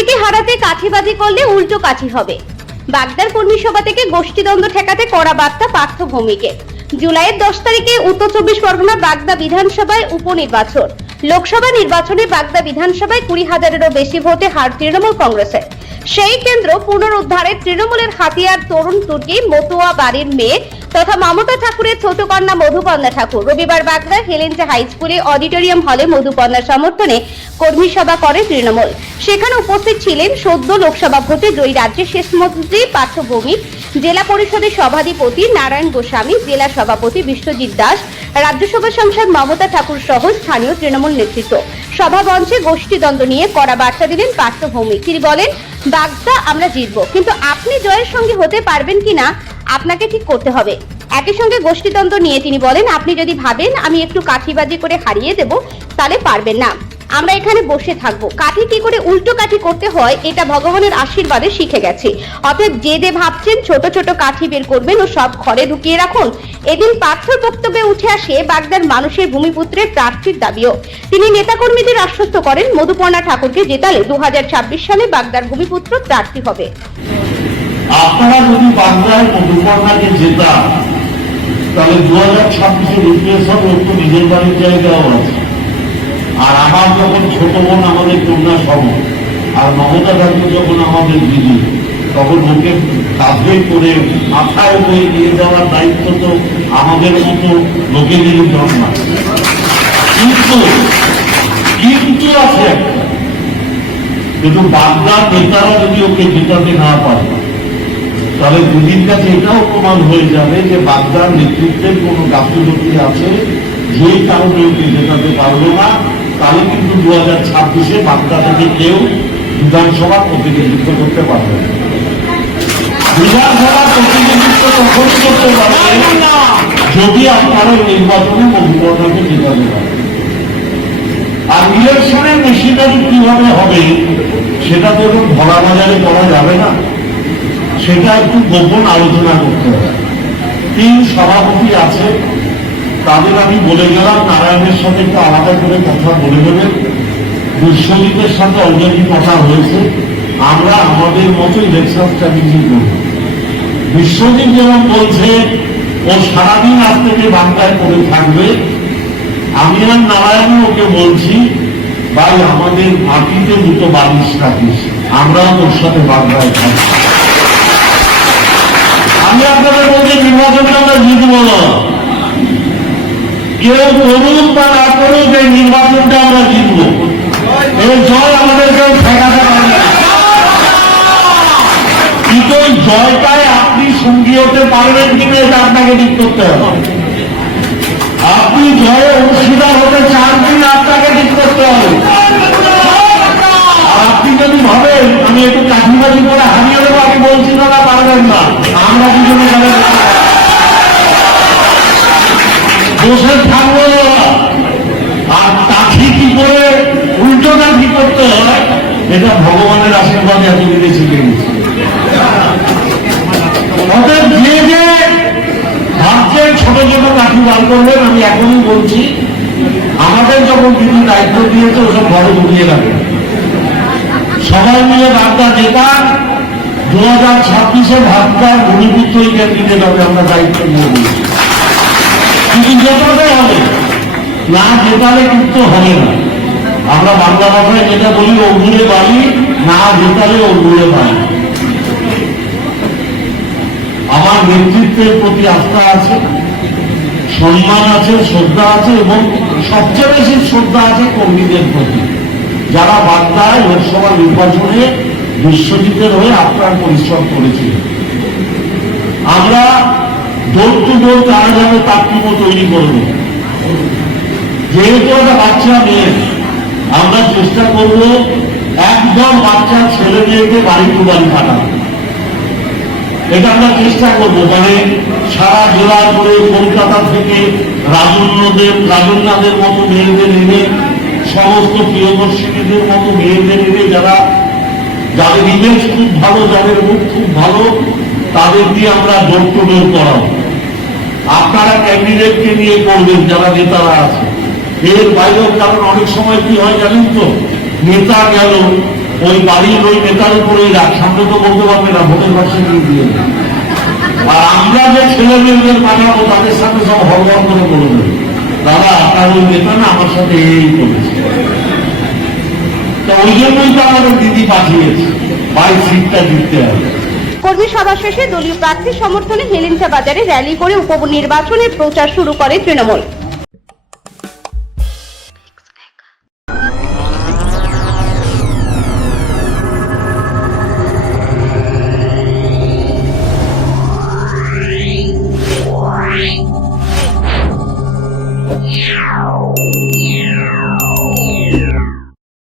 কাঠিকে হারাতে কাঠিবাজি করলে উল্টো কাঠি হবে। বাগদার কর্মী সভা থেকে গোষ্ঠীদ্বন্দ্ব ঠেকাতে কড়া বার্তা পার্থ ভৌমিকের। জুলাইয়ের 10 তারিখে উত্তর 24 পরগনা বাগদা বিধানসভায় উপনির্বাচন। লোকসভা নির্বাচনে বাগদা বিধানসভায় 20,000-এরও বেশি ভোটে হার তৃণমূল কংগ্রেসের। সেই কেন্দ্র পুনরুদ্ধারে তৃণমূলের হাতিয়ার তরুণ তুর্কি মতুয়া বাড়ির মেয়ে তথা মমতা ঠাকুরের ছোট কন্যা মধুপর্ণা ঠাকুর রবিবার বাগদার হেলেঞ্চা হাই স্কুলে অডিটোরিয়াম হলে মধুপর্ণার সমর্থনে কর্মী সভা করে তৃণমূল। সেখানে উপস্থিত ছিলেন সদ্য লোকসভা ভোটে জয়ী রাজ্যের শেষ মন্ত্রী পার্থ ভৌমিক, জেলা পরিষদের সভাধিপতি নারায়ণ গোস্বামী, জেলা সভাপতি বিশ্বজিৎ দাস, রাজ্যসভা সাংসদ মমতা ঠাকুর সহ স্থানীয় তৃণমূল নেতৃত্ব। সভা মঞ্চে গোষ্ঠীদ্বন্দ্ব নিয়ে কড়া বার্তা দিলেন পার্থ ভৌমিক। তিনি বলেন, বাগদা আমরা জিতবো, কিন্তু আপনি জয়ের সঙ্গে হতে পারবেন কিনা আপনাকে ঠিক করতে হবে। একই সঙ্গে গোষ্ঠীদ্বন্দ্ব নিয়ে তিনি বলেন, আপনি যদি ভাবেন আমি একটু কাঠিবাজি করে হারিয়ে দেব তাহলে পারবেন না। আমরা এখানে বসে থাকবো। কাঠি কি করে উল্টো কাঠি করতে হয় এটা ভগবানের আশীর্বাদে শিখে গেছি। অতএব যে ভাবছেন ছোট ছোট কাঠি বের করবেন ও সব ঘরে ঢুকিয়ে রাখুন। এদিন পার্থর বক্তব্যে উঠে আসে বাগদার মানুষের ভূমিপুত্রের প্রার্থীর দাবিও। তিনি নেতাকর্মীদের আশ্বস্ত করেন মধুপর্ণা ঠাকুরকে জেতালে 2026 সালে বাগদার ভূমিপুত্র প্রার্থী হবে। আপনারা যদি বাংলায় মধুপর্ণাকে জেতান তাহলে 2026-এর ইতিহাসের একটু নিজের বাড়ির জায়গাও আছে। আর আমার যখন ছোট বোন আমাদের কন্যা সম, আর মমতা ঠাকুর যখন আমাদের দিদি, তখন ওকে কাঁধে করে মাথায় বয়ে নিয়ে যাওয়ার দায়িত্ব তো আমাদের মতো লোকেদেরই জন্ম। কিন্তু আছে একটা, কিন্তু বাংলার নেতারা যদি ওকে জেতাতে না পারে তাহলে দিদির কাছে এটাও প্রমাণ হয়ে যাবে যে বাগদার নেতৃত্বের কোন গাফিলতি আছে, যেই কারণে ওকে জেতাতে পারলো না। তাহলে কিন্তু 2026-এ বাগদা থেকে কেউ বিধানসভা প্রতিনিধিত্ব করতে পারবে না। বিধানসভা প্রতিনিধিত্ব তখনই করতে পারবে যদি আপনারা নির্বাচনে মধুপর্ণাকে জেতাতে পারেন। আর ইলেকশনের মেশিনারি কিভাবে হবে সেটা তো এখন ভরা বাজারে করা যাবে না, সেটা একটু গোপন আলোচনা করতে হবে। 3 সভাপতি আছে, তাদের আমি বলে গেলাম নারায়ণের সাথে একটু আলাদা করে কথা বলে দেবেন। বিশ্বজিতের সাথে অলরেডি কথা হয়েছে, আমরা আমাদের মতো ইলেকশন স্ট্র্যাটেজি করব। বিশ্বজিৎ যেমন বলছে ও সারাদিন আজ থেকে বাংলায় করে থাকবে, আমি আর নারায়ণ ওকে বলছি ভাই আমাদের মাটিতে দুটো বালিশ থাকিস, আমরাও তোর সাথে বাংলায় থাকবো। আমি আপনাদের বলছি নির্বাচনটা আমরা জিতবো না, কেউ করুন বা না করুন, এই নির্বাচনটা আমরা জিতবো। এই জয় আমাদের কেউ ঠেকাতে পারবে না। কিন্তু ওই জয়টায় আপনি সঙ্গী হতে পারবেন কিনা এটা আপনাকে ঠিক করতে হবে। আপনি জয়ে অংশীদার হতে চান কিনা আপনাকে ঠিক করতে হবে। আর আপনি যদি ভাবেন আমি একটু কাঠিবাজি করে হারিয়ে দেবো, আমি বলছি না পারবেন না। আমরা দুজনে বসে থাকবো আর কাঠি কি করে উল্টো কাঠি করতে হয় এটা ভগবানের আশীর্বাদে এতদিনে শিখে গেছি। অতএব যে ভাবছেন ছোট ছোট কাঠি বার করবেন, আমি এখনই বলছি আমাদের যখন কিছু দায়িত্ব দিয়েছে ওসব ঘরে ঢুকিয়ে রাখবেন। সবাই মিলে বাগদা জেতা 2026-এ বাগদার ভূমিপুত্রই ক্যান্ডিডেট হবে, আমরা দায়িত্ব নিয়ে বলছি। কিন্তু জেতাতে হবে, না জেতালে কিন্তু হবে না। আমরা বাংলা ভাষায় যেটা বলি অঙ্গুলে বাড়ি, না জেতালে অঙ্গুলে বাড়ি। আমার নেতৃত্বের প্রতি আস্থা আছে, সম্মান আছে, শ্রদ্ধা আছে, এবং সবচেয়ে বেশি শ্রদ্ধা আছে কর্মীদের প্রতি, যারা বাগদায় লোকসভা নির্বাচনে বিশ্বজিতের হয়ে আপনার পরিশ্রম করেছিল। আমরা ডোর টু ডোর কারা যাবে তার টিমও তৈরি করব। যেহেতু একটা বাচ্চা মেয়ে, আমরা চেষ্টা করব একদম বাচ্চা ছেলে মেয়েকে বাড়ি টু বাড়ি পাঠানো। এটা আমরা চেষ্টা করবো, মানে সারা জেলা করে কলকাতা থেকে রাজন্যাদের মতো মেয়েদের এনে, সমস্ত প্রিয়দর্শিনীদের মতো মেয়েদের এনে, যাদের ইমেজ খুব ভালো, যাদের মুখ খুব ভালো, তাদের দিয়ে আমরা ডোর টু ডোর করাবো। আপনারা ক্যান্ডিডেটকে নিয়ে করবেন যারা নেতারা আছে। এর বাইরেও, কারণ অনেক সময় কি হয় জানেন তো, নেতা গেল ওই বাড়ির ওই নেতার উপরে রাগ, সামনে তো বলতে পারবে না ভোটের বাক্সে নিয়ে দিয়ে। আর আমরা যে ছেলে মেয়েদের পাঠাবো তাদের সাথে সব হরগর করে বলে দেবে, দাদা আপনার ওই নেতা না আমার সাথে এই করেছে। তো ওই জন্যই তো আমাদের দিদি পাঠিয়েছে, বাই সিটটা জিততে হবে। কর্মী সভা শেষে দলীয় প্রার্থীর সমর্থনে হেলেঞ্চা বাজারে র্যালি করে উপনির্বাচনের প্রচার শুরু করে তৃণমূল।